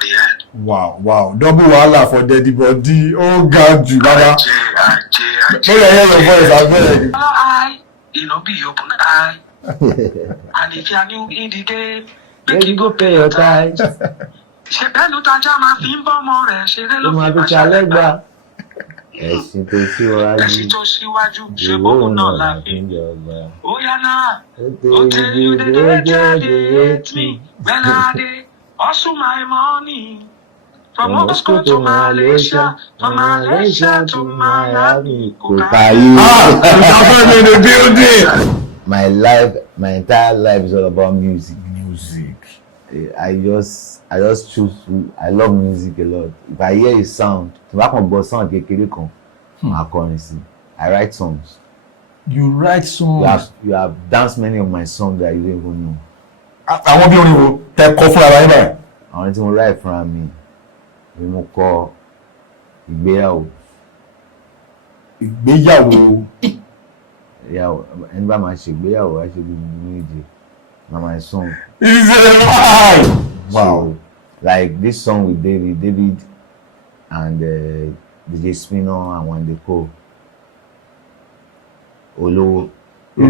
the end. Wow. Double wahala for daddy body. Oh God, you baba. May I hear your voice, I beg. eye, you know, be open eye. And if you're new in the game, make you go pay your tithes. Ṣé bẹ́ẹ̀ ló tajà máa fi ń bọ́ ọmọ rẹ̀ ṣeré ló fi máa ṣàlẹ́gbà. Ẹ̀sìn tó síwájú. Ẹ̀sìn tó síwájú ṣe bóun náà la fi ń jọba. Ó yá náà, ó tell you the day they hate me. When I dey hustle my money. From Moscow to Malaysia, from Malaysia to Miami. In the building. My entire life is all about music. I just choose to. I love music a lot. If I hear a sound, I write songs. You write songs. You have danced many of my songs that you don't even know. I want to take coffee right. I want to write from me. We call Igbeyawo. Yeah, and by my Igbeyawo, I should be music. My song. Is it right? Wow. So, like this song with David and DJ Spino and Wandeko. Olowo. You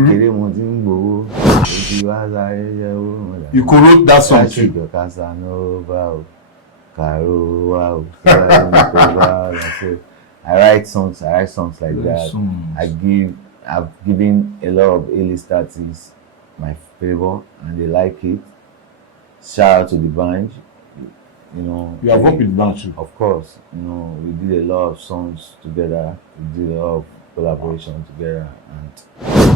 co-wrote that song too. I write songs like that. I've given a lot of A-list artists my favor and they like it. Shout out to the band. You know, you have worked with the band too. Of course. You know, we did a lot of songs together. We did a lot of collaboration together, and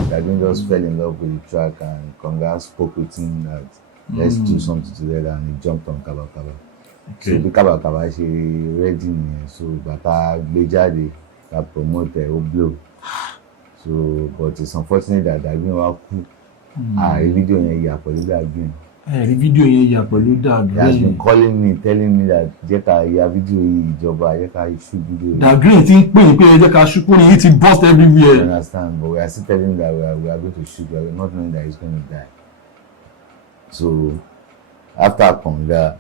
Dagun just fell in love with the track, and Konga spoke with him that let's do something together, and he jumped on Kaba Kaba. Okay. So the Kaba Kaba she ready me, so Bata Gbejade got promoted Oblo. So but it's unfortunate that Dagun was cool. Video yẹn pẹ̀lú Dagun. Video yẹn pẹ̀lú Dagun. He has been calling me, telling me that jẹ́ ká ya video yìí Ijoba, jẹ́ ká shoot video. Dagun ti ń pè é jẹ́ ká shoot, he ti burst everywhere. You understand, but we are still telling him that we are going to shoot. We are not knowing that he's going to die. So after Konga,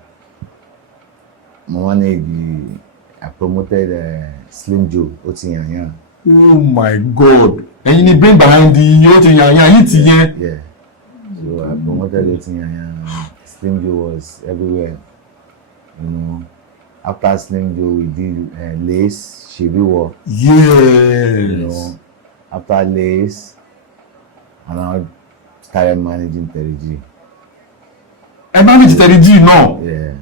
I promoted Slim Joe Otiyanya. Oh my God! And you bring behind the Otiyanya. Yeah. So I promoted Otiyanya. Slim Joe was everywhere. You know. After Slim Joe, we did Lace, Shibiwo. Yes. You know. After Lace, and I started managing 30G. I managed 30G now. Yeah.